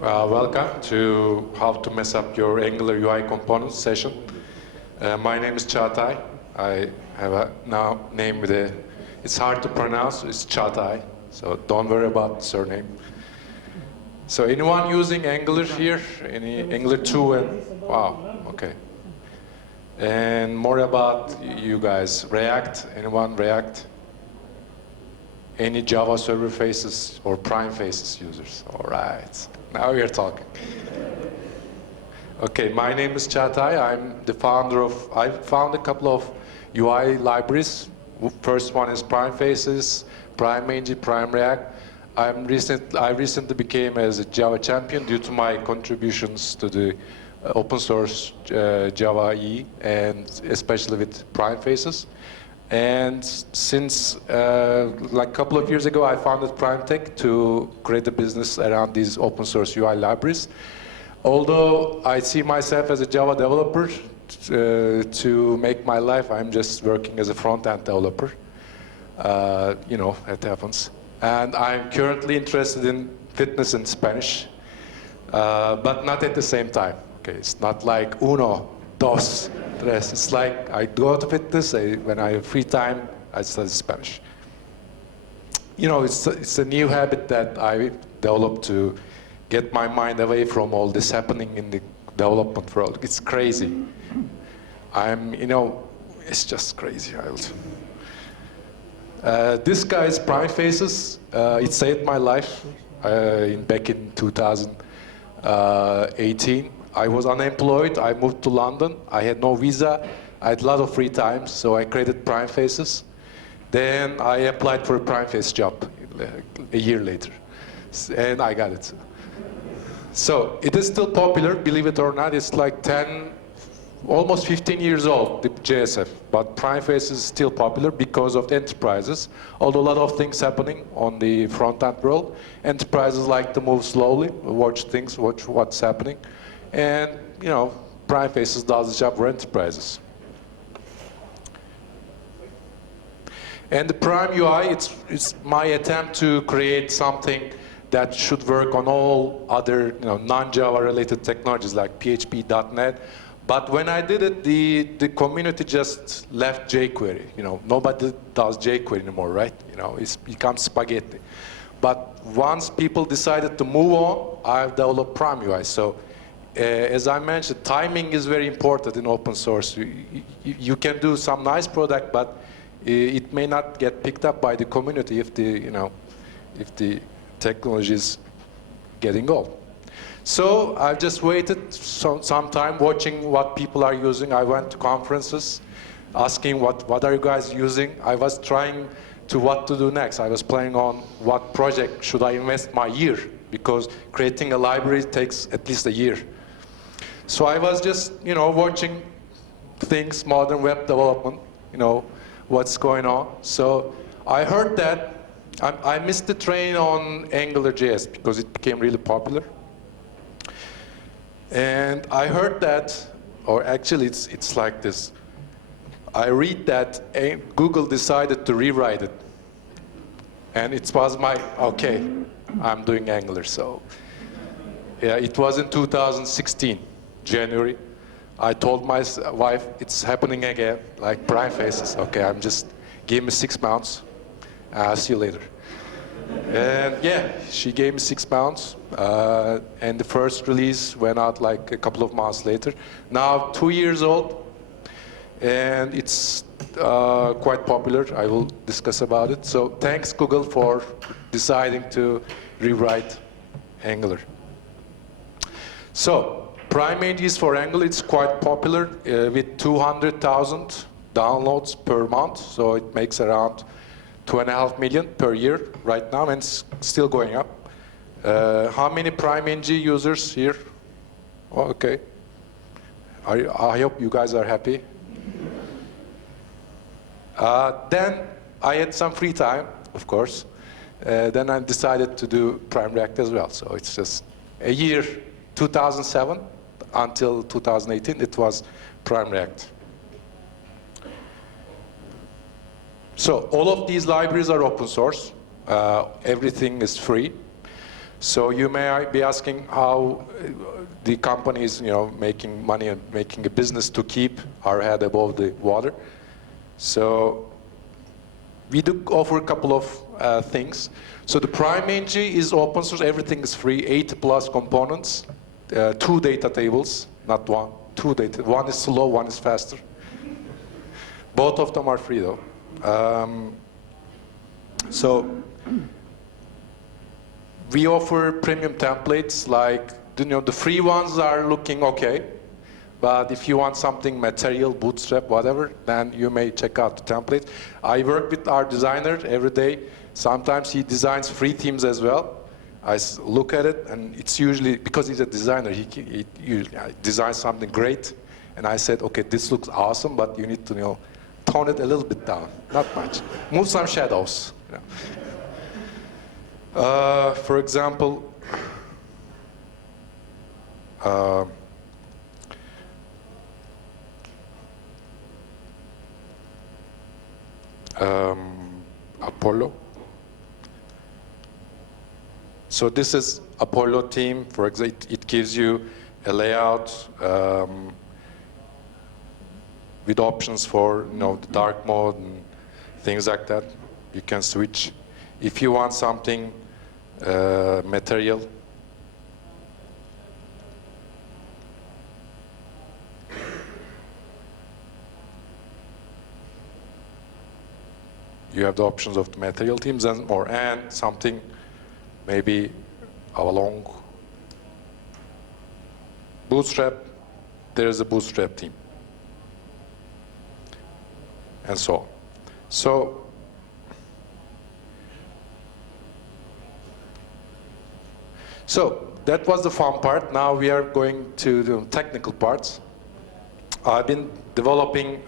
Welcome to How to Mess Up Your Angular UI Components session. My name is Cagatay. I have a name with a, it's hard to pronounce, it's Cagatay, so don't worry about the surname. So anyone using Angular here? Any Angular 2 and, wow, okay. And more about you guys, React, anyone React? Any Java server faces or Primefaces users? All right, now we are talking. Okay, my name is Cagatay. I'm the founder of, I found a couple of UI libraries. First one is Primefaces, PrimeNG, PrimeReact. I recently became as a Java champion due to my contributions to the open source Java EE, and especially with Primefaces. And since like a couple of years ago, I founded PrimeTech to create a business around these open source UI libraries. Although I see myself as a Java developer, to make my life, I'm just working as a front-end developer. You know, it happens. And I'm currently interested in fitness and Spanish, but not at the same time. Okay, it's not like uno, dos, tres. It's like I go to fitness, when I have free time, I study Spanish. You know, it's a new habit that I developed to get my mind away from all this happening in the development world. It's crazy. You know, it's just crazy. This guy's Primefaces. It saved my life back in 2018. I was unemployed. I moved to London. I had no visa. I had a lot of free time, so I created Primefaces. Then I applied for a Primeface job a year later, and I got it. So it is still popular, believe it or not. It's like 10, almost 15 years old, the JSF. But Primefaces is still popular because of the enterprises. Although a lot of things happening on the front-end world, enterprises like to move slowly, watch things, watch what's happening. And, you know, Primefaces does the job for enterprises. And the PramUI, it's my attempt to create something that should work on all other, you know, non-Java related technologies like PHP, .NET. But when I did it, the community just left jQuery. You know, nobody does jQuery anymore, right? You know, it's become spaghetti. But once people decided to move on, I've developed PramUI. So as I mentioned, timing is very important in open source. You can do some nice product, but it may not get picked up by the community if the technology is getting old. So I've just waited some time watching what people are using. I went to conferences asking what are you guys using. I was trying to what to do next. I was planning on what project should I invest my year, because creating a library takes at least a year. So I was just, you know, watching things, modern web development, you know, what's going on. So I heard that I missed the train on AngularJS because it became really popular. And I heard that, or actually it's like this. I read that Google decided to rewrite it. And it was my, okay, I'm doing Angular. So yeah, it was in 2016, January. I told my wife, it's happening again, like Primefaces. Okay, I'm just, give me 6 months. I'll see you later. And yeah, she gave me 6 pounds. And the first release went out like a couple of months later. Now 2 years old, and it's quite popular. I will discuss about it. So thanks Google for deciding to rewrite Angular. So PrimeMG is for Angular. It's quite popular with 200,000 downloads per month. So it makes around 2.5 million per year right now, and it's still going up. How many PrimeNG users here? Oh, okay. I hope you guys are happy. Then I had some free time, of course. Then I decided to do PrimeReact as well. So it's just a year, 2007 until 2018, it was PrimeReact. So all of these libraries are open source. Everything is free. So you may be asking how the company is, making money and making a business to keep our head above the water. So we do offer a couple of things. So the PrimeNG is open source. Everything is free. 80+ components, 2 data tables, not one. 2 data. One is slow, one is faster. Both of them are free though. So we offer premium templates, like the free ones are looking okay, but if you want something material, bootstrap, whatever, then you may check out the template. I work with our designer every day. Sometimes he designs free themes as well. I look at it, and it's usually, because he's a designer, he usually designs something great, and I said, okay, this looks awesome, but you need to tone it a little bit down, not much. Move some shadows. For example, Polo. So this is a Polo theme. For example, it gives you a layout with options for the dark mode and things like that. You can switch. If you want something material, you have the options of the material themes and more, and something maybe along bootstrap. There is a bootstrap theme, and so on. So that was the fun part. Now we are going to the technical parts. I've been developing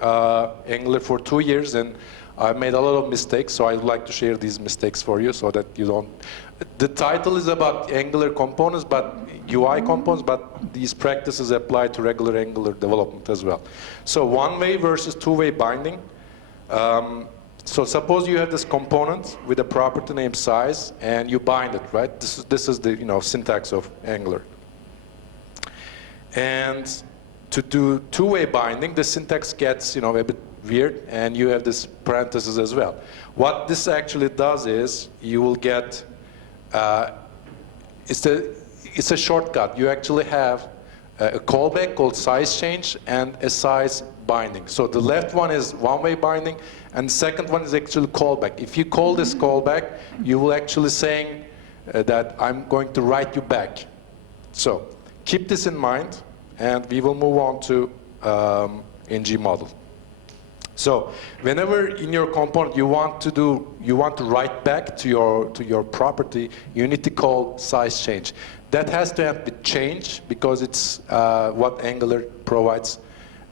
Angular for 2 years, and I made a lot of mistakes, so I'd like to share these mistakes for you so that you don't. The title is about Angular components, but UI components, but these practices apply to regular Angular development as well. So one-way versus two-way binding. So suppose you have this component with a property named size, and you bind it, right? This is the syntax of Angular. And to do two-way binding, the syntax gets a bit weird, and you have this parenthesis as well. What this actually does is you will get it's a shortcut. You actually have a callback called size change and a size binding. So the left one is one-way binding, and the second one is actually callback. If you call this callback, you will actually saying that I'm going to write you back. So keep this in mind, and we will move on to ng model. So whenever in your component you want to write back to your property, you need to call size change. That has to have with change, because it's what Angular provides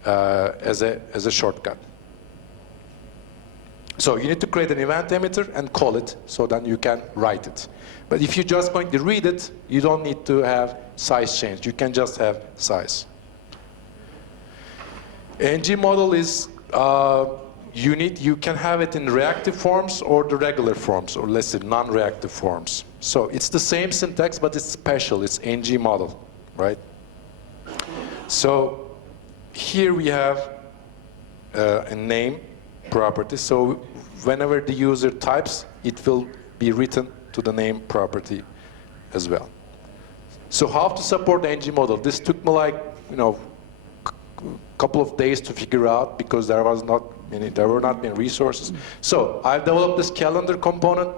as a shortcut. So you need to create an event emitter and call it, so then you can write it. But if you're just going to read it, you don't need to have size change. You can just have size. ng model is you can have it in reactive forms or the regular forms, or let's say non-reactive forms. So it's the same syntax, but it's special. It's ng model, right? So here we have a name property. So whenever the user types, it will be written to the name property as well. So how to support the ng model? This took me like couple of days to figure out, because there were not many resources. So I've developed this calendar component.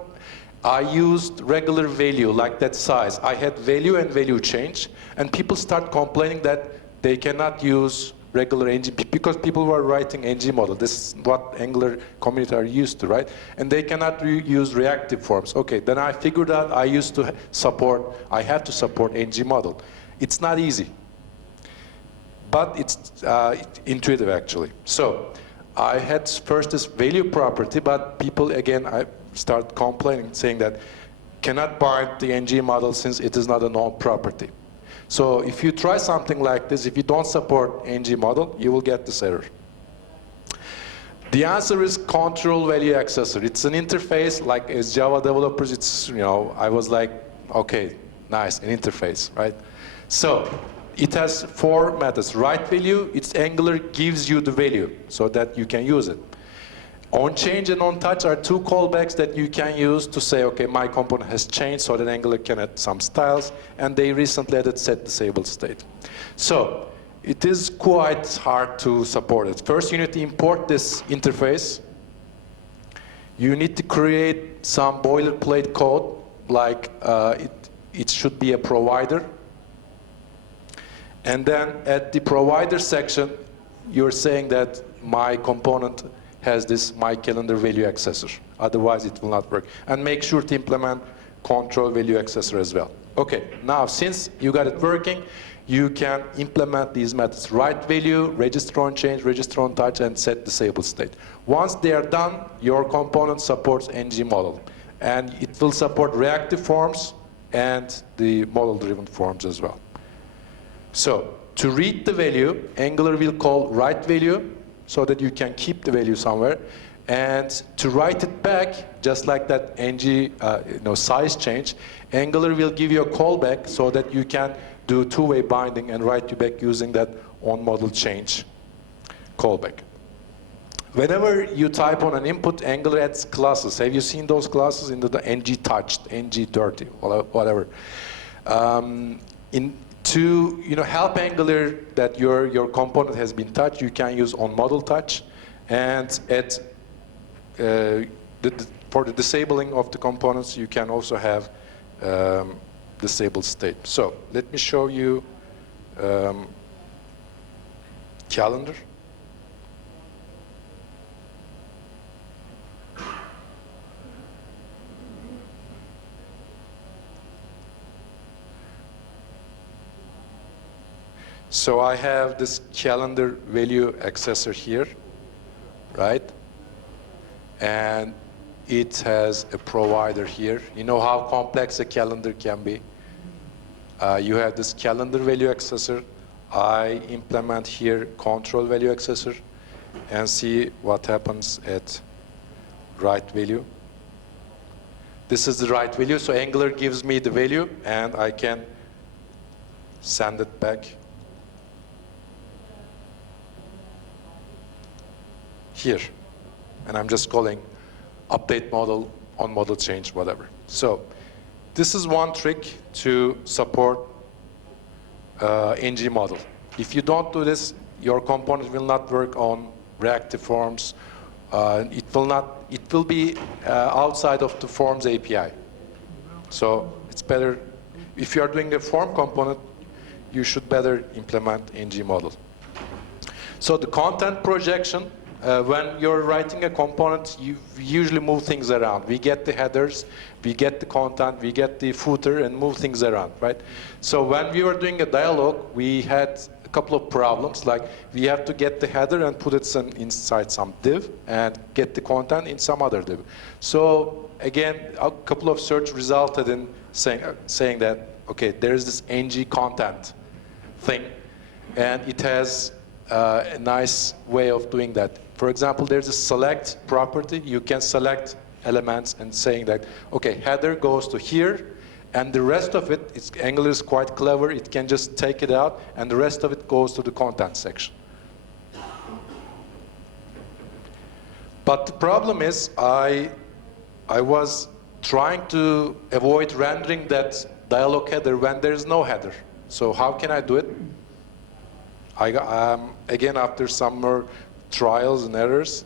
I used regular value, like that size. I had value and value change, and people start complaining that they cannot use regular ng, because people were writing ng model. This is what Angular community are used to, right? And they cannot use reactive forms. Okay, then I figured out I had to support ng model. It's not easy, but it's intuitive actually. So I had first this value property, but people again start complaining, saying that cannot bind the ng model since it is not a known property. So if you try something like this, if you don't support ng model, you will get this error. The answer is control value accessor. It's an interface, like as Java developers, it's I was like, okay, Nice, an interface, right? So it has 4 methods. Write value, its Angular gives you the value so that you can use it. OnChange and OnTouch are 2 callbacks that you can use to say, okay, my component has changed so that Angular can add some styles, and they recently added set disabled state. So it is quite hard to support it. First, you need to import this interface. You need to create some boilerplate code, like it should be a provider. And then at the provider section, you're saying that my component has this my calendar value accessor. Otherwise, it will not work. And make sure to implement control value accessor as well. Okay, now since you got it working, you can implement these methods. Write value, register on change, register on touch, and set disabled state. Once they are done, your component supports NG model. And it will support reactive forms and the model-driven forms as well. So to read the value, Angular will call write value so that you can keep the value somewhere. And to write it back, just like that NG size change, Angular will give you a callback so that you can do two-way binding and write you back using that onModel change callback. Whenever you type on an input, Angular adds classes. Have you seen those classes in the NGTouched, NG30, whatever? To help Angular that your component has been touched, you can use onModel touch, and for the disabling of the components, you can also have disabled state. So let me show you calendar. So I have this calendar value accessor here, right? And it has a provider here. You know how complex a calendar can be. You have this calendar value accessor. I implement here control value accessor and see what happens at write value. This is the write value, so Angular gives me the value and I can send it back here. And I'm just calling update model, on model change, whatever. So this is one trick to support NG model. If you don't do this, your component will not work on reactive forms. It will be outside of the forms API. So it's better, if you are doing a form component, you should better implement NG model. So the content projection, when you're writing a component, you usually move things around. We get the headers, we get the content, we get the footer, and move things around, right? So when we were doing a dialog, we had a couple of problems, like we have to get the header and put it inside some div, and get the content in some other div. So again, a couple of search resulted in saying that, okay, there's this ng content thing, and it has a nice way of doing that. For example, there's a select property. You can select elements and saying that, okay, header goes to here, and the rest of it, Angular is quite clever. It can just take it out, and the rest of it goes to the content section. But the problem is, I was trying to avoid rendering that dialog header when there's no header. So how can I do it? Again, after some more trials and errors,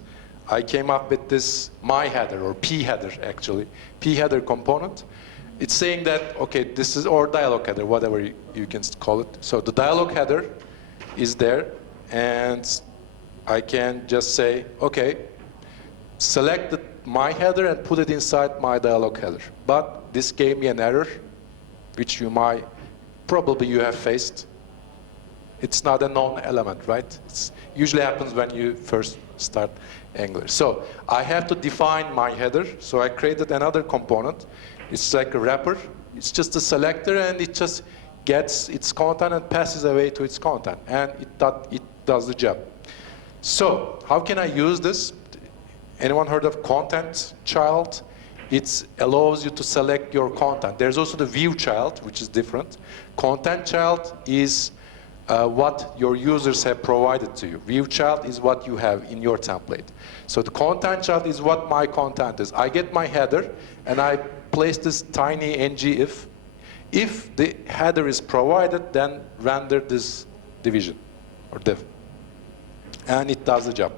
I came up with this my header, or p header actually, p header component. It's saying that, okay, this is, or dialog header, whatever you can call it. So the dialog header is there, and I can just say, okay, select my header and put it inside my dialog header. But this gave me an error, which probably you have faced. It's not a known element, right? It usually happens when you first start Angular. So I have to define my header. So I created another component. It's like a wrapper. It's just a selector, and it just gets its content and passes away to its content. And it does the job. So how can I use this? Anyone heard of content child? it allows you to select your content. There's also the view child, which is different. Content child is what your users have provided to you. View child is what you have in your template. So the content child is what my content is. I get my header, and I place this tiny ng if. If the header is provided, then render this division or div. And it does the job.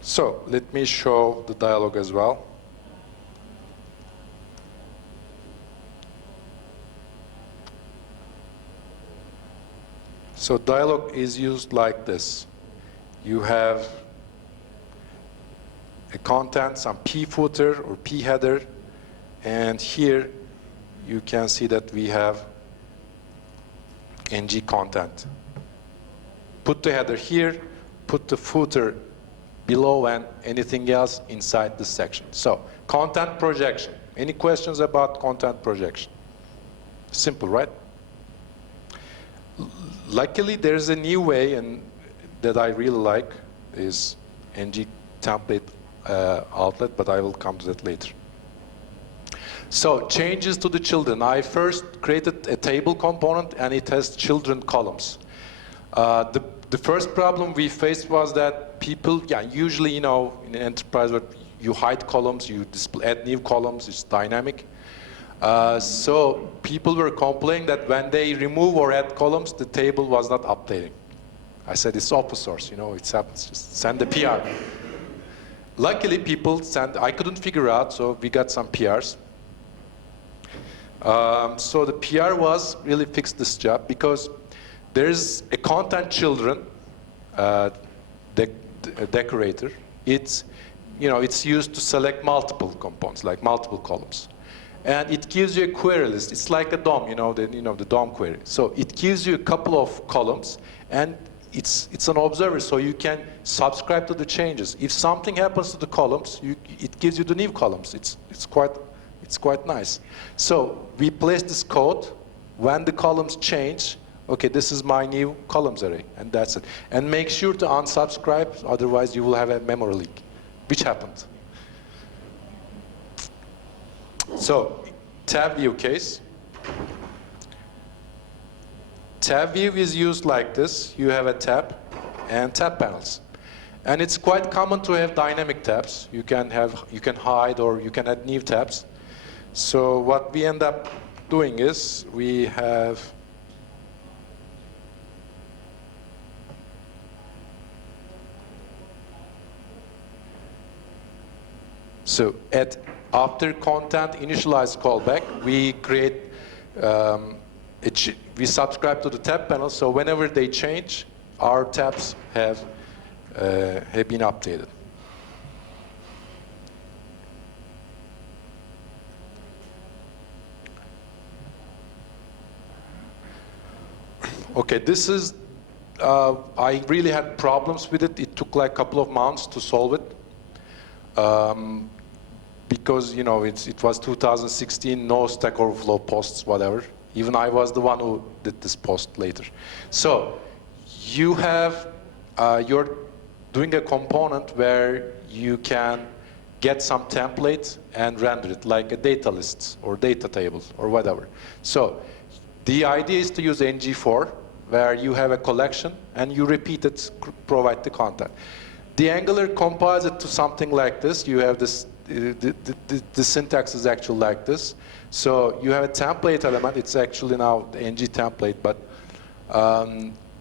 So let me show the dialog as well. So dialog is used like this. You have a content, some p footer or p header, and here you can see that we have ng content. Put the header here, put the footer below, and anything else inside this section. So content projection. Any questions about content projection? Simple, right? Luckily, there's a new way, and that I really like is ng template outlet, but I will come to that later. So changes to the children. I first created a table component, and it has children columns. The first problem we faced was that people, usually, in an enterprise where you hide columns, you add new columns, it's dynamic. So people were complaining that when they remove or add columns, the table was not updating. I said, it's open source, it happens, just send a PR. Luckily, people sent, I couldn't figure out, so we got some PRs. So the PR was really fix this job, because there's a content children decorator. It's used to select multiple components, like multiple columns. And it gives you a query list. It's like a DOM, the DOM query. So it gives you a couple of columns, and it's an observer, so you can subscribe to the changes. If something happens to the columns, it gives you the new columns. It's quite nice. So we place this code. When the columns change, okay, this is my new columns array, and that's it. And make sure to unsubscribe, otherwise you will have a memory leak, which happened. So, tab view case. Tab view is used like this. You have a tab and tab panels. And it's quite common to have dynamic tabs. You can hide, or you can add new tabs. So what we end up doing is we have after content initialize callback, we create we subscribe to the tab panel, so whenever they change, our tabs have been updated. Okay, this is, I really had problems with it. It took like a couple of months to solve it. Because it was 2016, no Stack Overflow posts, whatever. Even I was the one who did this post later. So you have, you're doing a component where you can get some template and render it, like a data list or data table or whatever. So the idea is to use ng4, where you have a collection and you repeat it, provide the content. The Angular compiles it to something like this. You have this, the syntax is actually like this. So you have a template element. It's actually now the ng template, but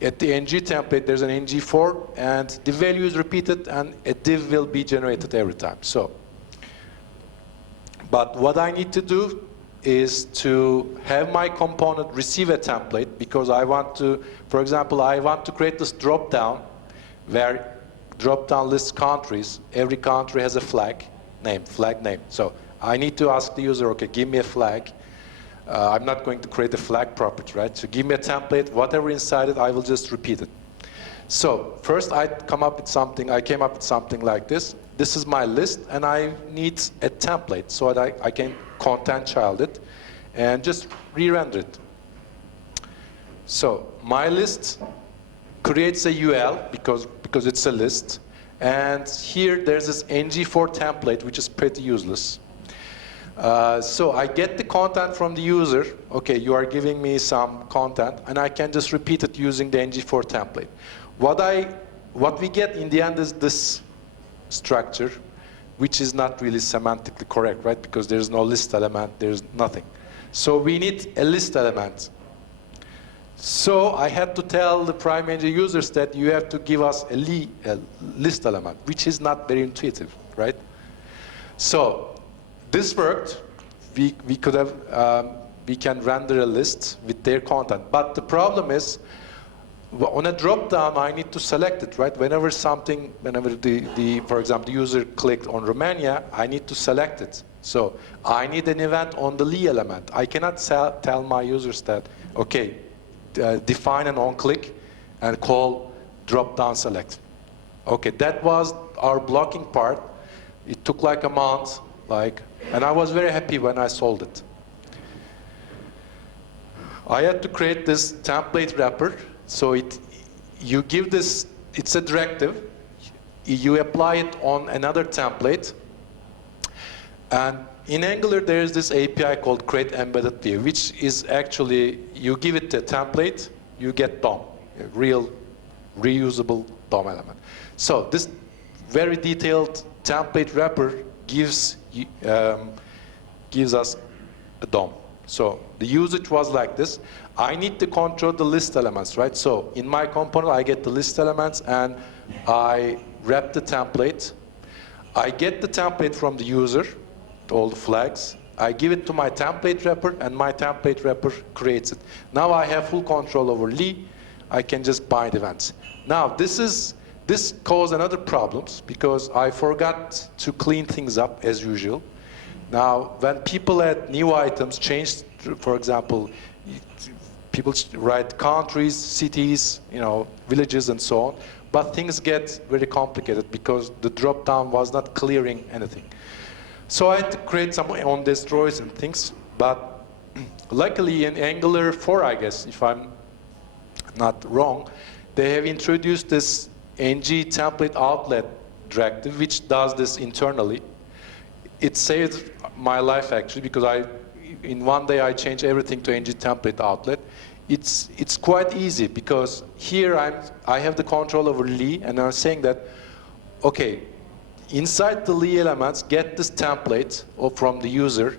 at the ng template there's an ng4, and the value is repeated, and a div will be generated every time. So, but what I need to do is to have my component receive a template, because I want to, for example, I want to create this drop down where drop down lists countries. Every country has a flag name. So I need to ask the user, okay, give me a flag. I'm not going to create a flag property, right? So give me a template, whatever inside it, I will just repeat it. So first I came up with something like this. This is my list, and I need a template so that I can content child it and just re-render it. So my list creates a UL because it's a list. And here there's this ng4 template, which is pretty useless. So I get the content from the user. Okay, you are giving me some content, and I can just repeat it using the ng4 template. What we get in the end is this structure, which is not really semantically correct, right? Because there's no list element, there's nothing. So we need a list element. So I had to tell the PrimeNG users that you have to give us a list element, which is not very intuitive, right? So this worked. We could have, we can render a list with their content. But the problem is, on a drop-down, I need to select it, right? Whenever for example, the user clicked on Romania, I need to select it. So I need an event on the Li element. I cannot tell my users that, okay, define an on-click and call drop-down select. Okay, that was our blocking part. It took like a month, and I was very happy when I solved it. I had to create this template wrapper. So you give this, it's a directive. You apply it on another template. And in Angular, there's this API called create embedded view, which is actually, you give it a template, you get DOM, a real reusable DOM element. So this very detailed template wrapper gives us a DOM. So the usage was like this. I need to control the list elements, right? So in my component, I get the list elements, and I wrap the template. I get the template from the user, all the flags. I give it to my template wrapper, and my template wrapper creates it. Now I have full control over Li. I can just bind events. Now this caused another problems because I forgot to clean things up as usual. Now when people add new items, changed, for example, people write countries, cities, villages, and so on. But things get very complicated because the drop-down was not clearing anything. So I had to create some on destroys and things. But luckily in Angular 4, I guess, if I'm not wrong, they have introduced this ng template outlet directive, which does this internally. It saved my life actually, because in one day I changed everything to ng template outlet. It's quite easy because here I have the control over Li, and I'm saying that, okay, inside the Li elements, get this template from the user,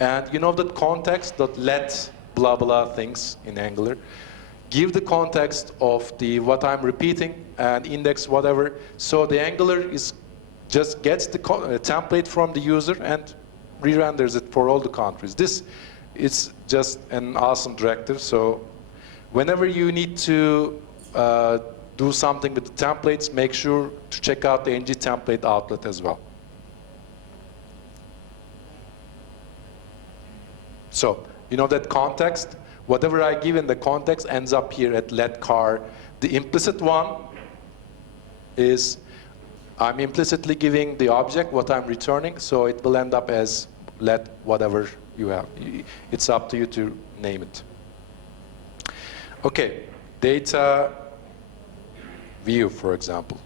and you know that context.let blah blah things in Angular. Give the context of what I'm repeating and index whatever. So the Angular just gets the template from the user and re-renders it for all the countries. This is just an awesome directive. So whenever you need to do something with the templates, make sure to check out the ng template outlet as well. So you know that context, whatever I give in the context ends up here at let car. The implicit one is I'm implicitly giving the object what I'm returning, so it will end up as let whatever you have. It's up to you to name it. Okay, data view, for example.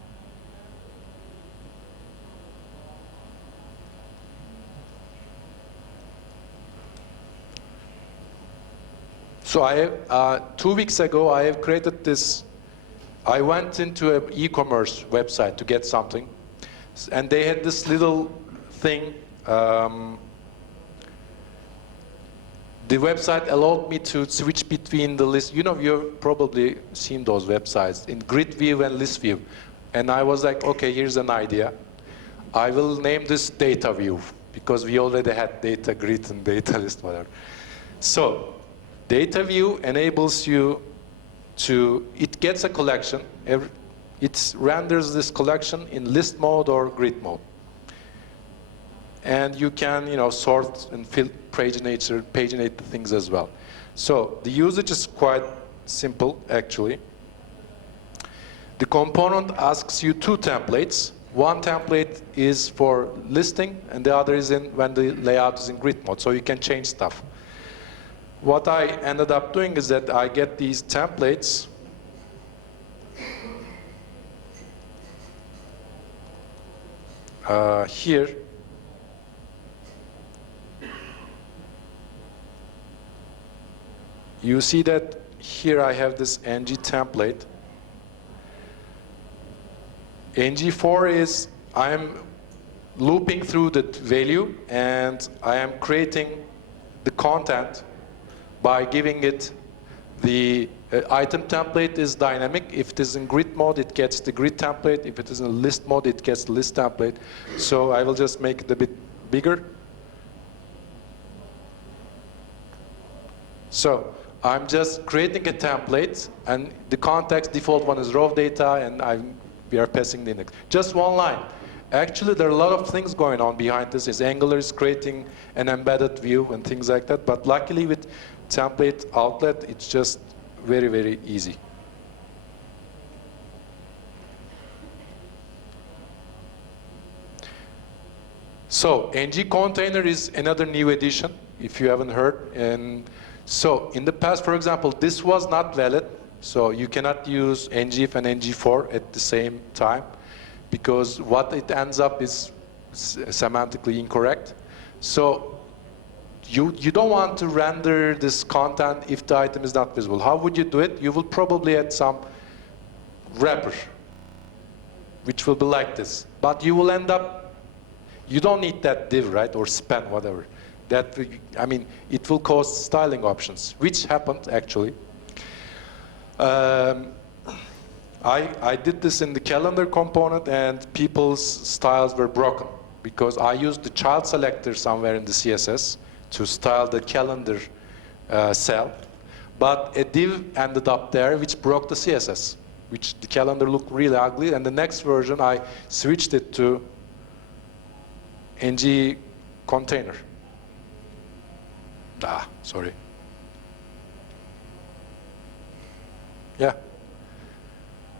So I have, 2 weeks ago, I have created this. I went into an e-commerce website to get something, and they had this little thing. The website allowed me to switch between the list. You've probably seen those websites in grid view and list view. And I was like, okay, here's an idea. I will name this data view because we already had data grid and data list, whatever. So data view enables you to, it gets a collection. It renders this collection in list mode or grid mode. And you can, sort and paginate the things as well. So the usage is quite simple, actually. The component asks you 2 templates. One template is for listing, and the other is when the layout is in grid mode, so you can change stuff. What I ended up doing is that I get these templates here, you see that here I have this ng template. ng4 is I'm looping through the value and I am creating the content by giving it the item template is dynamic. If it is in grid mode, it gets the grid template. If it is in list mode, it gets the list template. So I will just make it a bit bigger. So I'm just creating a template, and the context default one is raw data, and we are passing the index. Just one line. Actually, there are a lot of things going on behind this. Angular is creating an embedded view and things like that. But luckily, with template outlet, it's just very, very easy. So ng container is another new addition, if you haven't heard. And so in the past, for example, this was not valid. So you cannot use ngIf and ng4 at the same time, because what it ends up is semantically incorrect. So you don't want to render this content if the item is not visible. How would you do it? You will probably add some wrapper, which will be like this. But you will end up, you don't need that div, right, or span, whatever. That, I mean, it will cause styling options, which happened actually. I did this in the calendar component, and people's styles were broken because I used the child selector somewhere in the CSS to style the calendar cell, but a div ended up there which broke the CSS, which the calendar looked really ugly. And the next version I switched it to ng container. Sorry. Yeah.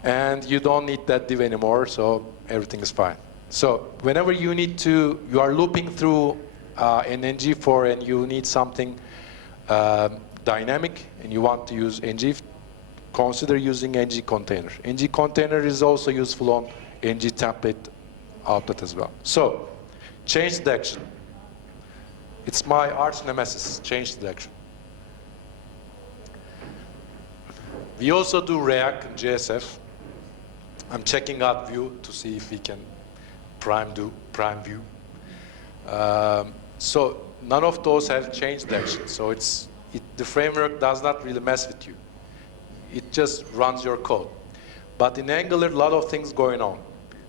And you don't need that div anymore, so everything is fine. So whenever you are looping through an ng4 and you need something dynamic and you want to use ng, consider using ng container. ng container is also useful on ng template output as well. So change the action. It's my arch nemesis, change the action. We also do React and JSF. I'm checking out view to see if we can PrimeView. So none of those have changed the action. So the framework does not really mess with you. It just runs your code. But in Angular, a lot of things going on,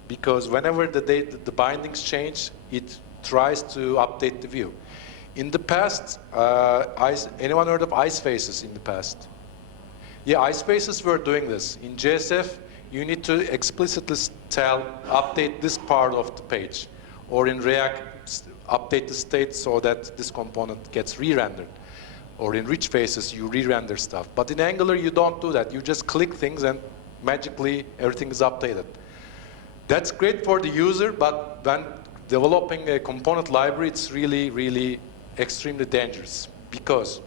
because whenever the bindings change, it tries to update the view. In the past, anyone heard of icefaces in the past? Yeah, icefaces were doing this. In JSF, you need to explicitly update this part of the page. Or in React, update the state so that this component gets re-rendered. Or in rich faces, you re-render stuff. But in Angular, you don't do that. You just click things and magically everything is updated. That's great for the user, but when developing a component library, it's really, really extremely dangerous, because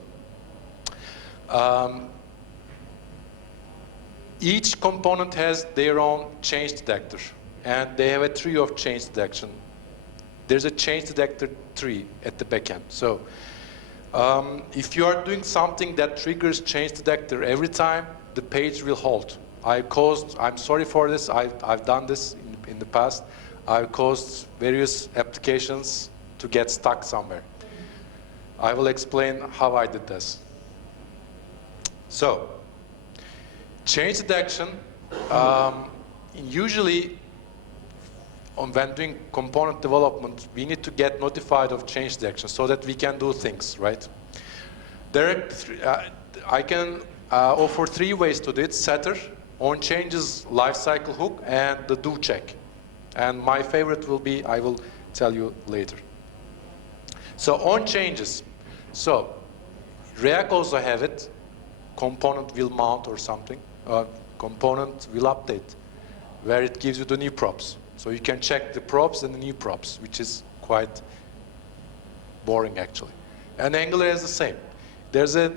each component has their own change detector, and they have a tree of change detection. There's a change detector tree at the back end. So if you are doing something that triggers change detector every time, the page will halt. I'm sorry for this, I've done this in the past. I've caused various applications to get stuck somewhere. I will explain how I did this. So, change detection, usually when doing component development, we need to get notified of change detection so that we can do things, right? I can offer 3 ways to do it: setter, onChanges lifecycle hook, and the do check. And my favorite will be, I will tell you later. So onChanges. So React also have it. Component will mount or something. Component will update, where it gives you the new props. So you can check the props and the new props, which is quite boring actually. And Angular is the same. There's a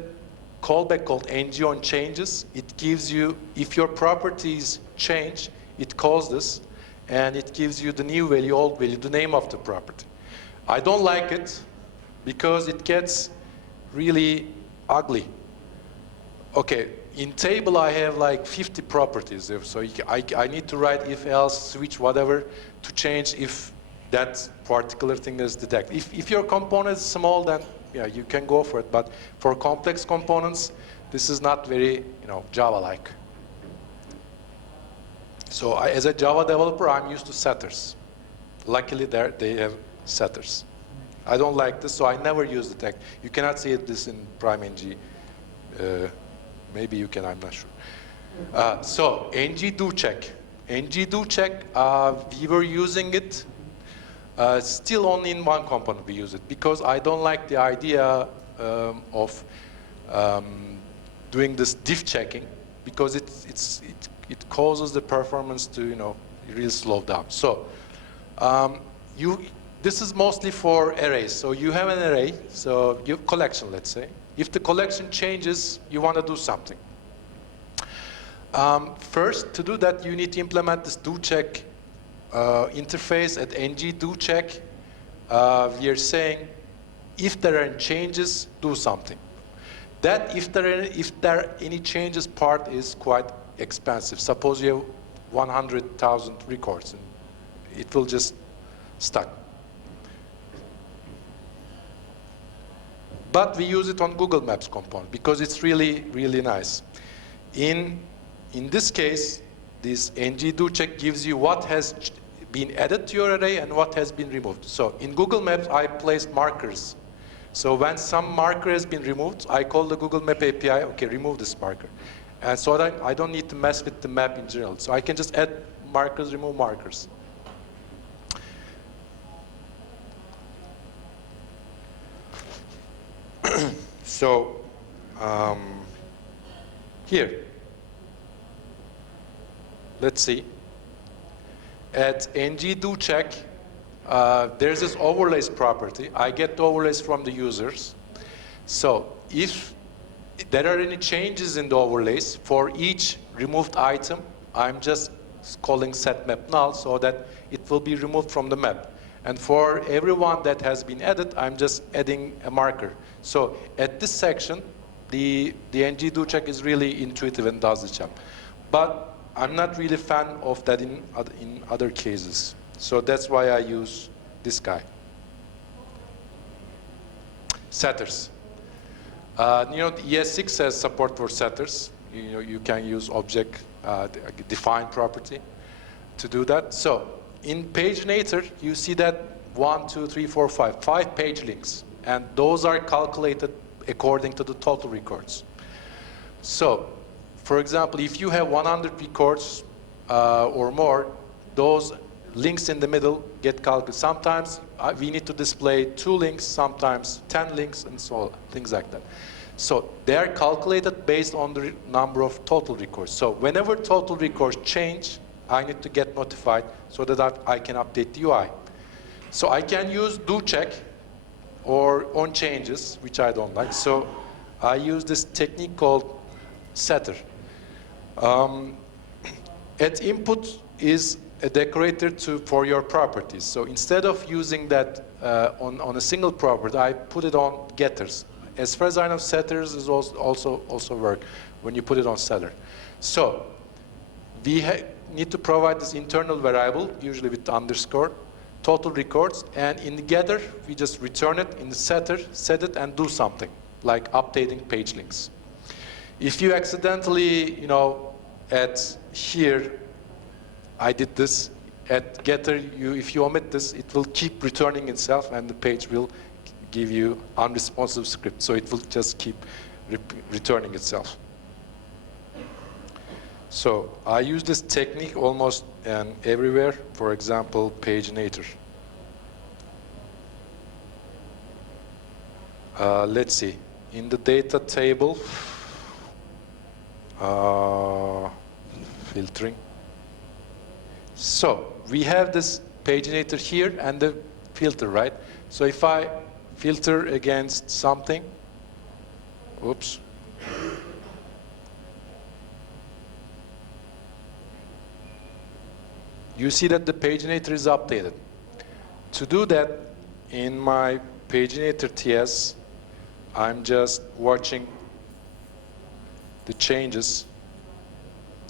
callback called ngOnChanges. It gives you, if your properties change, it calls this, and it gives you the new value, old value, the name of the property. I don't like it because it gets really ugly. Okay, in table I have like 50 properties, so I need to write if, else, switch, whatever, to change if that particular thing is detected. If your component is small, then yeah, you can go for it, but for complex components, this is not very, Java-like. So as a Java developer, I'm used to setters. Luckily, they have setters. I don't like this, so I never use the tag. You cannot see this in PrimeNG. Maybe you can, I'm not sure. So NGToCheck. NGToCheck, we were using it. Still only in one component we use it, because I don't like the idea of doing this diff checking, because it causes the performance to really slow down. So this is mostly for arrays. So you have an array, so you have collection, let's say. If the collection changes, you want to do something. First, to do that, you need to implement this doCheck interface at NGToCheck. We are saying, if there are changes, do something. That if there are any changes part is quite expensive. Suppose you have 100,000 records, and it will just stuck. But we use it on Google Maps component because it's really, really nice. In this case, this NGToCheck gives you what has been added to your array and what has been removed. So in Google Maps, I placed markers. So when some marker has been removed, I call the Google Map API, okay, remove this marker. And so that I don't need to mess with the map in general. So I can just add markers, remove markers. So here, let's see. At NGToCheck, there's this overlays property. I get the overlays from the users. So if there are any changes in the overlays, for each removed item, I'm just calling setMapNull so that it will be removed from the map. And for everyone that has been added, I'm just adding a marker. So at this section, the NGToCheck is really intuitive and does the job. But I'm not really a fan of that in other cases. So that's why I use this guy. Setters. The ES6 has support for setters. You can use object define property to do that. So in PageNator, you see that 1, 2, 3, 4, 5 page links. And those are calculated according to the total records. So, for example, if you have 100 records or more, those links in the middle get calculated. Sometimes we need to display 2 links, sometimes 10 links, and so on, things like that. So they are calculated based on the number of total records. So whenever total records change, I need to get notified so that I can update the UI. So I can use doCheck or on changes, which I don't like. So I use this technique called setter. At input is a decorator for your properties. So instead of using that on a single property, I put it on getters. As far as I know, setters is also work when you put it on setter. So we need to provide this internal variable, usually with underscore, total records, and in the getter, we just return it. In the setter, set it and do something, like updating page links. If you accidentally, at here, I did this, at getter, if you omit this, it will keep returning itself and the page will give you unresponsive script. So it will just keep returning itself. So I use this technique almost everywhere. For example, PageNator. Let's see. In the data table, filtering. So we have this PageNator here and the filter, right? So if I filter against something, oops. you see that the paginator is updated. To do that, in my paginator TS, I'm just watching the changes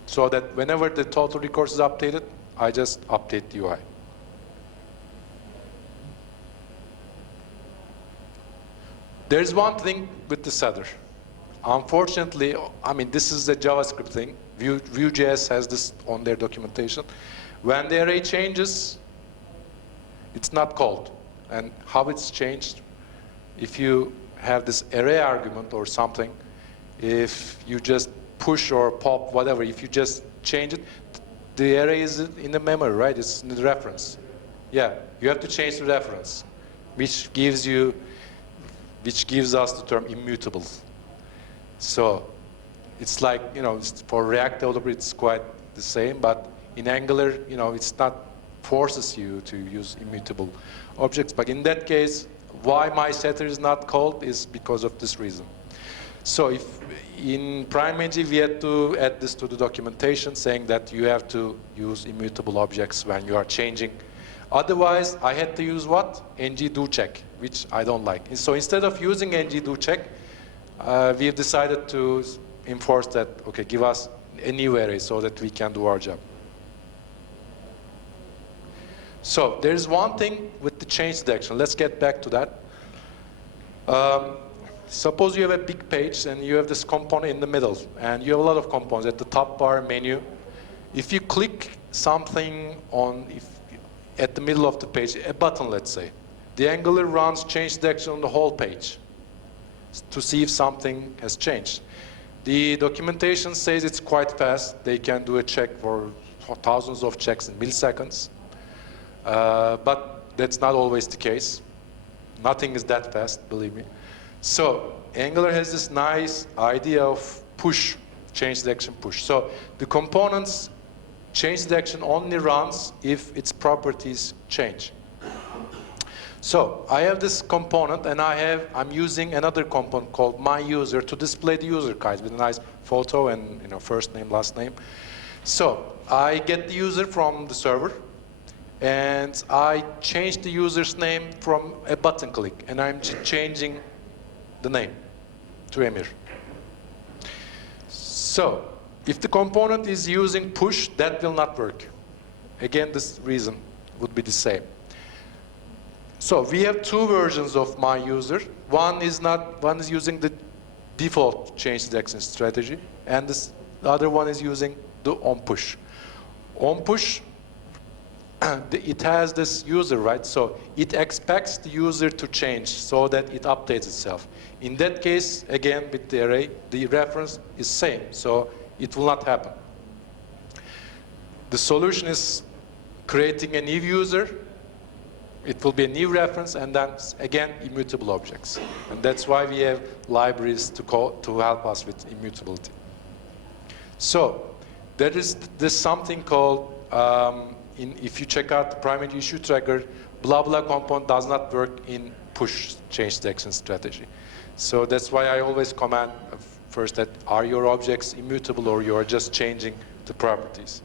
so that whenever the total records is updated, I just update the UI. There's one thing with the setter. Unfortunately, I mean, this is a JavaScript thing. Vue.js has this on their documentation. When the array changes, it's not called. And how it's changed, if you have this array argument or something, if you just push or pop, whatever, if you just change it, the array is in the memory, right? It's in the reference. Yeah, you have to change the reference, which gives us the term immutable. So it's like, you know, for React developer, it's quite the same, but in Angular, you know, it's not forces you to use immutable objects. But in that case, why my setter is not called is because of this reason. So if in PrimeNG, we had to add this to the documentation saying that you have to use immutable objects when you are changing. Otherwise, I had to use what? NGToCheck, which I don't like. And so instead of using NGToCheck, we've decided to enforce that, okay, give us a new array so that we can do our job. So there's one thing with the change detection. Let's get back to that. Suppose you have a big page and you have this component in the middle, and you have a lot of components at the top bar menu. If you click something at the middle of the page, a button, let's say, the Angular runs change detection on the whole page to see if something has changed. The documentation says it's quite fast. They can do a check for thousands of checks in milliseconds. But that's not always the case. Nothing is that fast, believe me. So Angular has this nice idea of push, change detection push. So the component's change detection only runs if its properties change. So I have this component, and I'm using another component called myUser to display the user guide with a nice photo and, you know, first name, last name. So I get the user from the server, and I change the user's name from a button click, and I'm changing the name to Emir. So if the component is using push, that will not work. Again, this reason would be the same. So we have two versions of myUser. One is using the default change detection strategy, and the other one is using the onPush. OnPush, it has this user, right? So it expects the user to change so that it updates itself. In that case, again, with the array, the reference is same, so it will not happen. The solution is creating a new user. It will be a new reference, and then, again, immutable objects. And that's why we have libraries to help us with immutability. So there's something called, if you check out the PrimeNG issue tracker, blah blah component does not work in push change detection strategy. So that's why I always comment first that are your objects immutable or you are just changing the properties.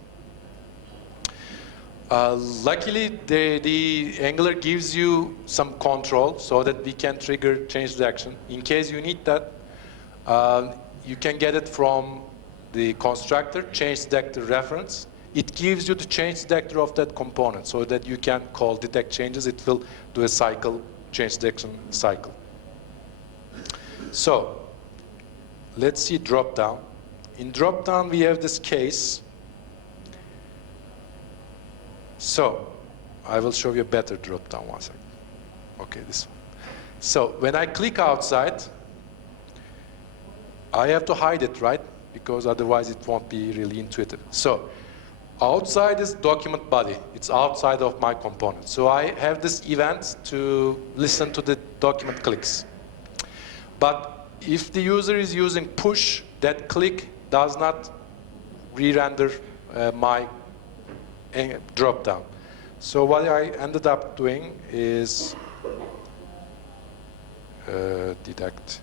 Luckily, the Angular gives you some control so that we can trigger change detection. In case you need that, you can get it from the constructor, change detector reference. It gives you the change detector of that component so that you can call detect changes. It will do a cycle, change detection cycle. So let's see dropdown. In dropdown, we have this case. So I will show you a better dropdown one second. Okay, this one. So when I click outside, I have to hide it, right? Because otherwise it won't be really intuitive. So outside is document body. It's outside of my component. So I have this event to listen to the document clicks. But if the user is using push, that click does not re-render my drop down. So what I ended up doing is deduct.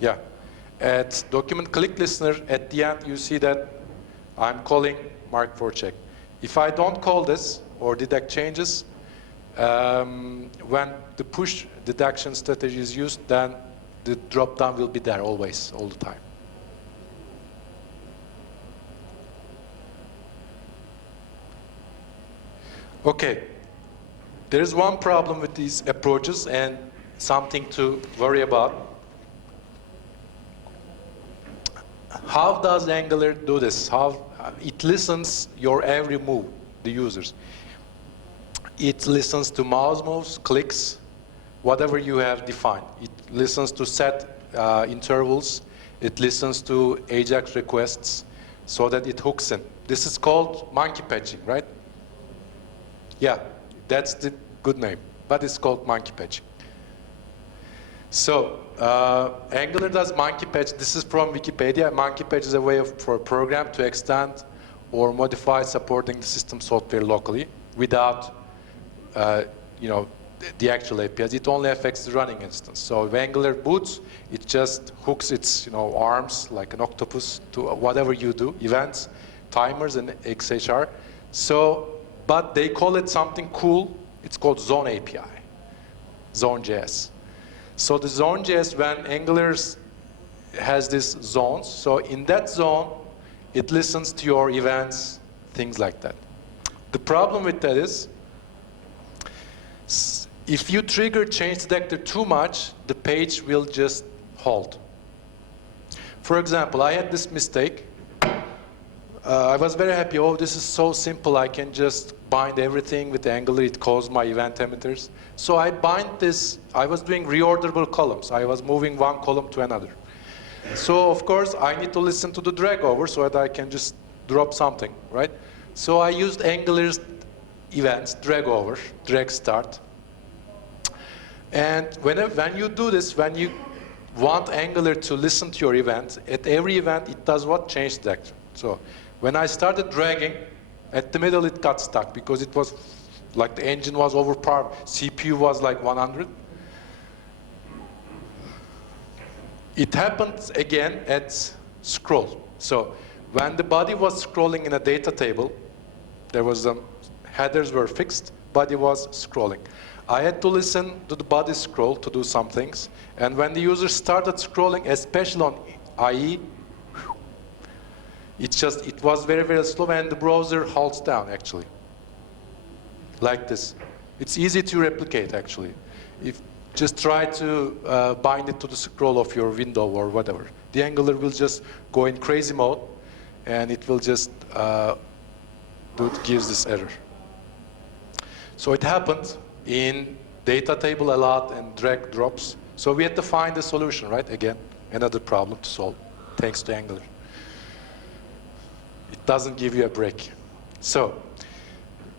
Yeah, at document click listener, at the end, you see that I'm calling mark for check. If I don't call this or detect changes, when the push detection strategy is used, then the drop-down will be there always, all the time. Okay, there is one problem with these approaches and something to worry about. How does Angular do this? How it listens your every move, the users. It listens to mouse moves, clicks, whatever you have defined. It listens to set intervals. It listens to AJAX requests so that it hooks in. This is called monkey patching, right? Yeah, that's the good name, but it's called monkey patching. So Angular does monkey patch. This is from Wikipedia. Monkey patch is a way for a program to extend or modify supporting the system software locally without the actual APIs. It only affects the running instance. So if Angular boots, it just hooks its arms like an octopus to whatever you do, events, timers, and XHR. So, but they call it something cool. It's called Zone API, Zone.js. So the Zone.js, when Angular has these zones, so in that zone, it listens to your events, things like that. The problem with that is, if you trigger change detector too much, the page will just halt. For example, I had this mistake. I was very happy. Oh, this is so simple. I can just bind everything with Angular. It calls my event emitters. So I bind this. I was doing reorderable columns. I was moving one column to another. So of course, I need to listen to the drag over so that I can just drop something, right? So I used Angular's events, drag over, drag start. And when you do this, when you want Angular to listen to your event, at every event, it does what? Change detector. So when I started dragging, at the middle it got stuck because it was like the engine was overpowered. CPU was like 100. It happened again at scroll. So when the body was scrolling in a data table, there was headers were fixed, body was scrolling. I had to listen to the body scroll to do some things. And when the user started scrolling, especially on IE, it was very, very slow, and the browser halts down, actually. Like this. It's easy to replicate, actually. Just try to bind it to the scroll of your window or whatever. The Angular will just go in crazy mode, and it will just gives this error. So it happened in data table a lot and drag drops. So we had to find a solution, right? Again, another problem to solve, thanks to Angular. It doesn't give you a break. So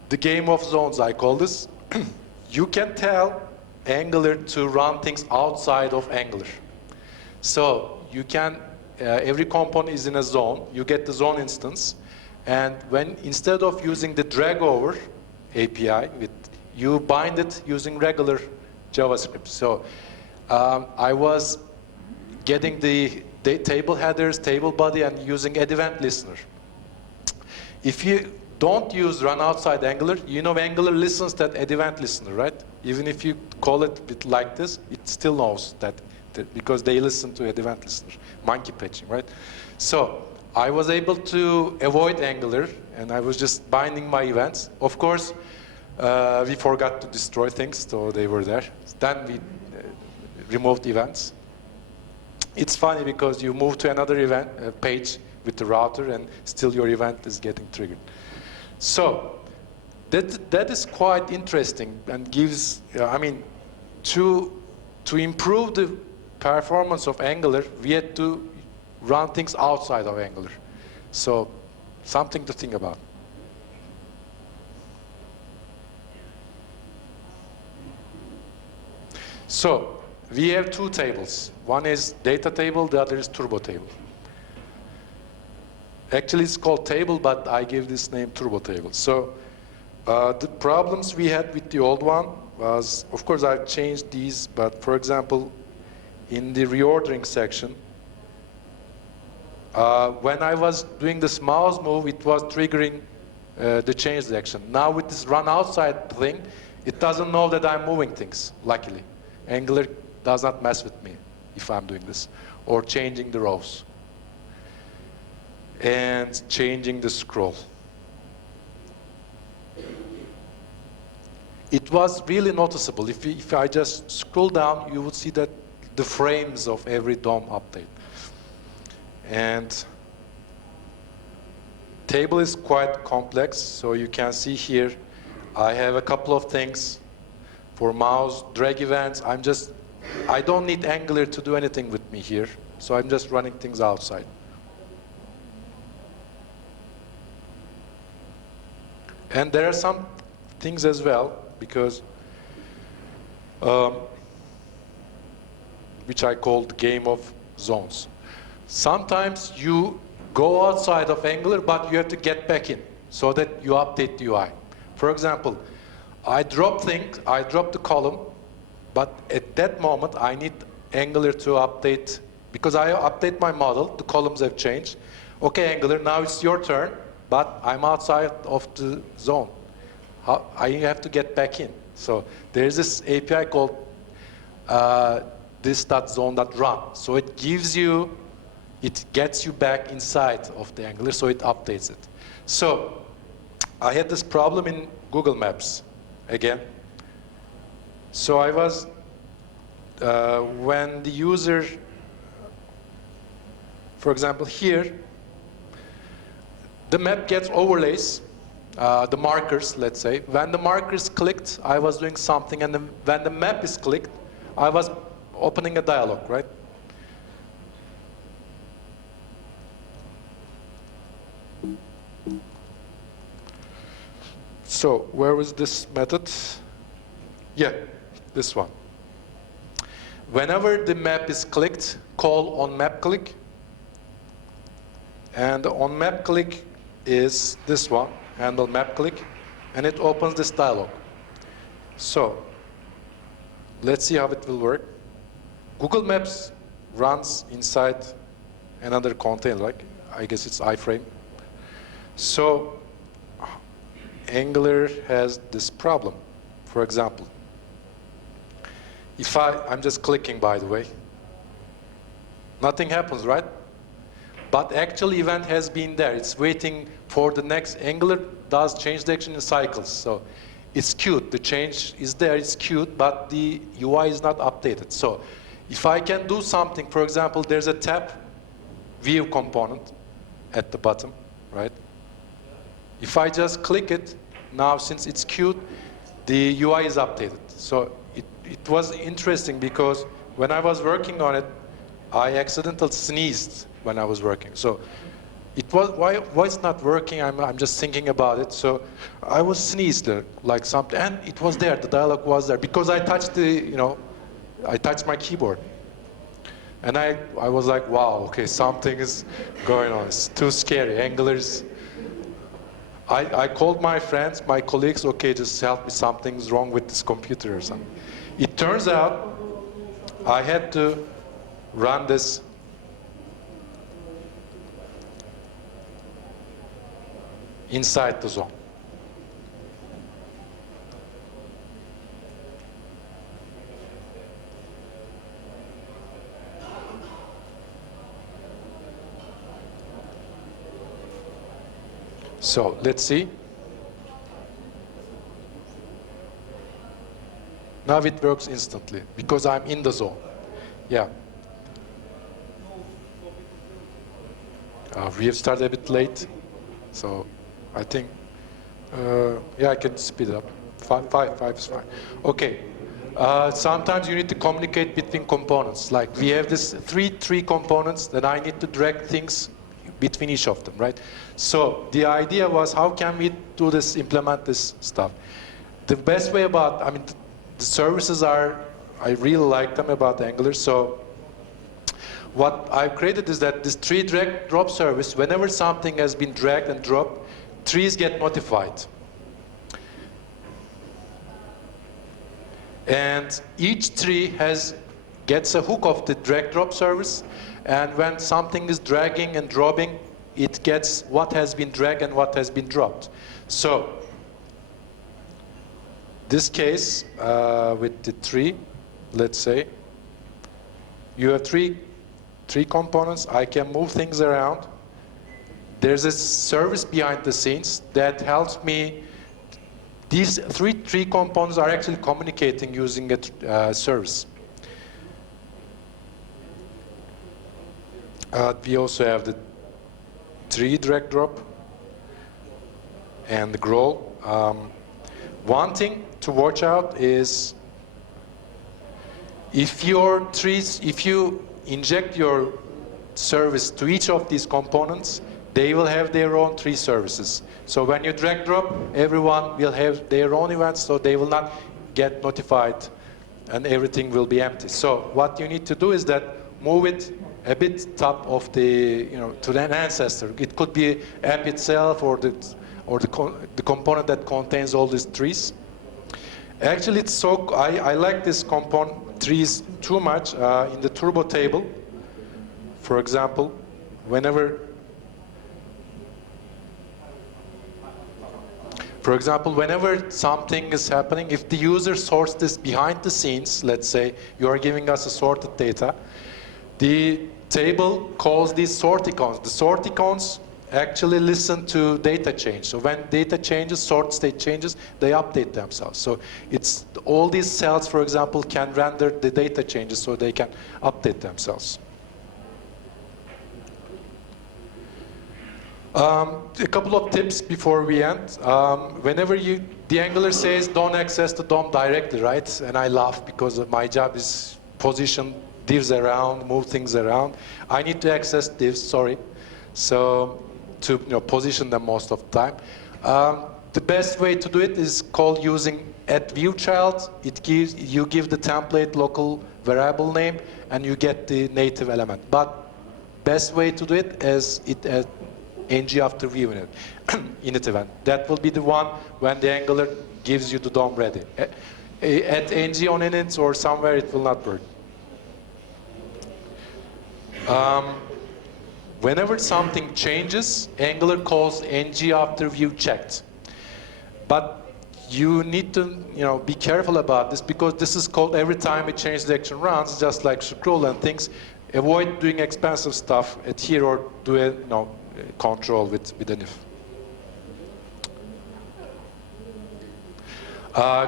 the game of zones, I call this. You can tell Angular to run things outside of Angular. So you can, every component is in a zone. You get the zone instance. And when, instead of using the drag over API, you bind it using regular JavaScript. So I was getting the table headers, table body, and using an event listener. If you don't use run outside Angular, Angular listens that event listener, right? Even if you call it like this, it still knows that because they listen to event listener, monkey patching, right? So I was able to avoid Angular, and I was just binding my events. Of course, we forgot to destroy things, so they were there. Then we removed events. It's funny because you move to another event page with the router, and still your event is getting triggered. So that is quite interesting and gives, to improve the performance of Angular, we had to run things outside of Angular. So something to think about. So we have two tables. One is data table, the other is turbo table. Actually, it's called table, but I give this name turbo table. So the problems we had with the old one was, of course, I've changed these, but for example, in the reordering section, When I was doing this mouse move, it was triggering the change direction. Now with this run outside thing, it doesn't know that I'm moving things, luckily. Angular does not mess with me if I'm doing this, or changing the rows, and changing the scroll. It was really noticeable. If I just scroll down, you would see that the frames of every DOM update. And table is quite complex, so you can see here I have a couple of things for mouse drag events. I don't need Angular to do anything with me here, so I'm just running things outside. And there are some things as well, because which I called game of zones. Sometimes you go outside of Angular, but you have to get back in so that you update the UI. For example, I drop the column, but at that moment I need Angular to update, because I update my model, the columns have changed. Okay, Angular, now it's your turn, but I'm outside of the zone. I have to get back in. So there's this API called this.zone.run. So it gets you back inside of the Angular, so it updates it. So I had this problem in Google Maps again. So I was, when the user, for example here, the map gets overlays, the markers, let's say. When the markers clicked, I was doing something, and when the map is clicked, I was opening a dialog, right? So where was this method? Yeah, this one. Whenever the map is clicked, call on map click. And on map click is this one, handle map click, and it opens this dialog. So let's see how it will work. Google Maps runs inside another container, like I guess it's iframe. So Angular has this problem. For example, if I'm just clicking, by the way, nothing happens, right? But actual event has been there. It's waiting for the next. Angular does change direction in cycles. So it's queued. The change is there, it's queued, but the UI is not updated. So if I can do something, for example, there's a tab view component at the bottom, right? If I just click it, now since it's queued, the UI is updated. So it was interesting because when I was working on it, I accidentally sneezed when I was working. So it was, why it's not working, I'm just thinking about it. So I was sneezed there, like something, and it was there, the dialog was there, because I touched I touched my keyboard. And I was like, wow, okay, something is going on. It's too scary. Angular's. I called my friends, my colleagues, okay, just help me, something's wrong with this computer or something. It turns out I had to run this inside the zone. So let's see. Now it works instantly because I'm in the zone. Yeah. We have started a bit late, so I think, yeah, I can speed it up. Five is fine. Okay. Sometimes you need to communicate between components. Like we have this three components that I need to drag things between each of them, right? So the idea was, how can we do this, implement this stuff? The best way about, the services I really like them about Angular. So what I've created is that this tree drag drop service, whenever something has been dragged and dropped, trees get notified. And each tree gets a hook of the drag drop service, And when something is dragging and dropping, it gets what has been dragged and what has been dropped. So this case with the tree, let's say, you have three components. I can move things around. There's a service behind the scenes that helps me. These three components are actually communicating using a service. We also have the tree drag drop and the grow. One thing to watch out is if you inject your service to each of these components, they will have their own tree services. So when you drag drop, everyone will have their own events, so they will not get notified and everything will be empty. So what you need to do is that move it a bit top of the, to an ancestor. It could be app itself or the component that contains all these trees. Actually, it's so, I like this component trees too much in the turbo table. For example, whenever something is happening, if the user sorts this behind the scenes, let's say you are giving us a sorted data, the table calls these sort icons. The sort icons actually listen to data change. So when data changes, sort state changes, they update themselves. So it's all these cells, for example, can render the data changes so they can update themselves. A couple of tips before we end. Whenever the Angular says don't access the DOM directly, right? And I laugh because my job is position divs around, move things around. I need to access divs, sorry. So to position them most of the time. The best way to do it is called using @viewChild. You give the template local variable name and you get the native element. But best way to do it is ngAfterView init event. That will be the one when the Angular gives you the DOM ready. At ng on init or somewhere it will not work. Whenever something changes, Angular calls ngAfterView checked. But you need to be careful about this because this is called every time a change direction runs, just like scroll and things. Avoid doing expensive stuff at here or do a control with an if.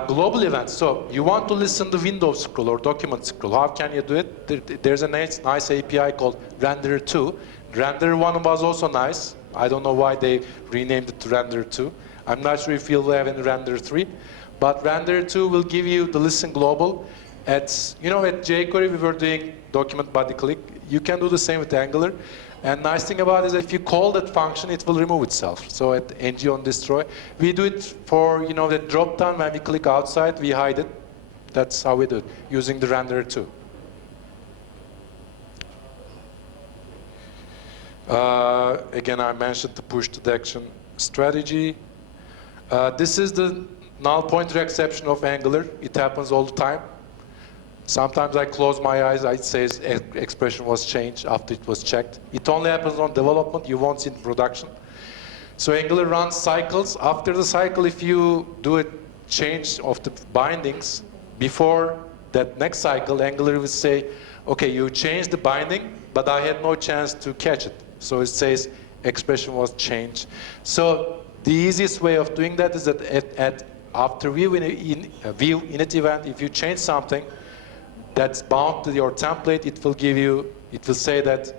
Global events. So you want to listen to Windows scroll or document scroll. How can you do it? There's a nice API called Renderer2. Renderer1 was also nice. I don't know why they renamed it to Renderer2. I'm not sure if you'll have in Renderer3. But Renderer2 will give you the listen global. At jQuery we were doing document body click. You can do the same with Angular. And nice thing about it is if you call that function, it will remove itself. So at ng on destroy, we do it for the drop down. When we click outside, we hide it. That's how we do it using the Renderer2. Again, I mentioned the push detection strategy. This is the NullPointerException of Angular. It happens all the time. Sometimes I close my eyes, it says expression was changed after it was checked. It only happens on development, you won't see it in production. So Angular runs cycles. After the cycle, if you do a change of the bindings, before that next cycle, Angular will say, okay, you changed the binding, but I had no chance to catch it. So it says expression was changed. So the easiest way of doing that is that at AfterView view init event, if you change something that's bound to your template, it will say that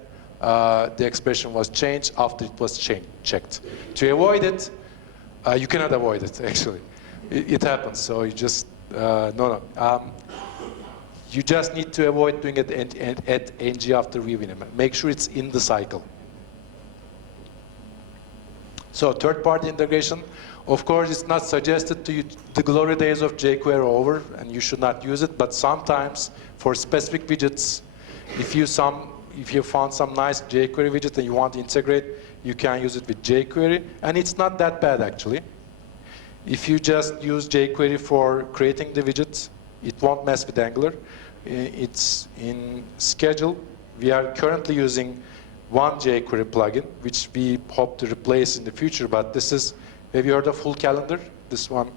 the expression was changed after it was checked. To avoid it, you cannot avoid it actually. It happens, so you just, you just need to avoid doing it at ngAfterView. Make sure it's in the cycle. So third-party integration, of course, it's not suggested to you. The glory days of jQuery are over, and you should not use it. But sometimes, for specific widgets, if you found some nice jQuery widget and you want to integrate, you can use it with jQuery, and it's not that bad actually. If you just use jQuery for creating the widgets, it won't mess with Angular. It's in schedule. we are currently using one jQuery plugin, which we hope to replace in the future. But this is, have you heard of Full Calendar? This one,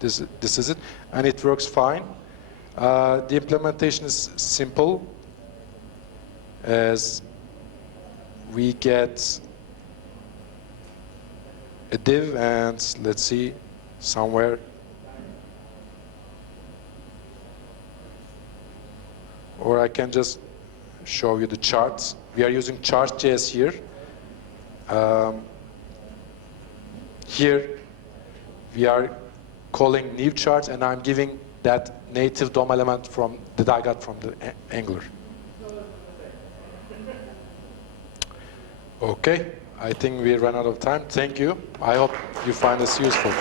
this is it, and it works fine. The implementation is simple, as we get a div, and let's see, somewhere. Or I can just show you the charts. We are using charts.js here. Here we are calling new charts, and I'm giving that native DOM element from that I got from the Angular. Okay, I think we ran out of time. Thank you. I hope you find this useful.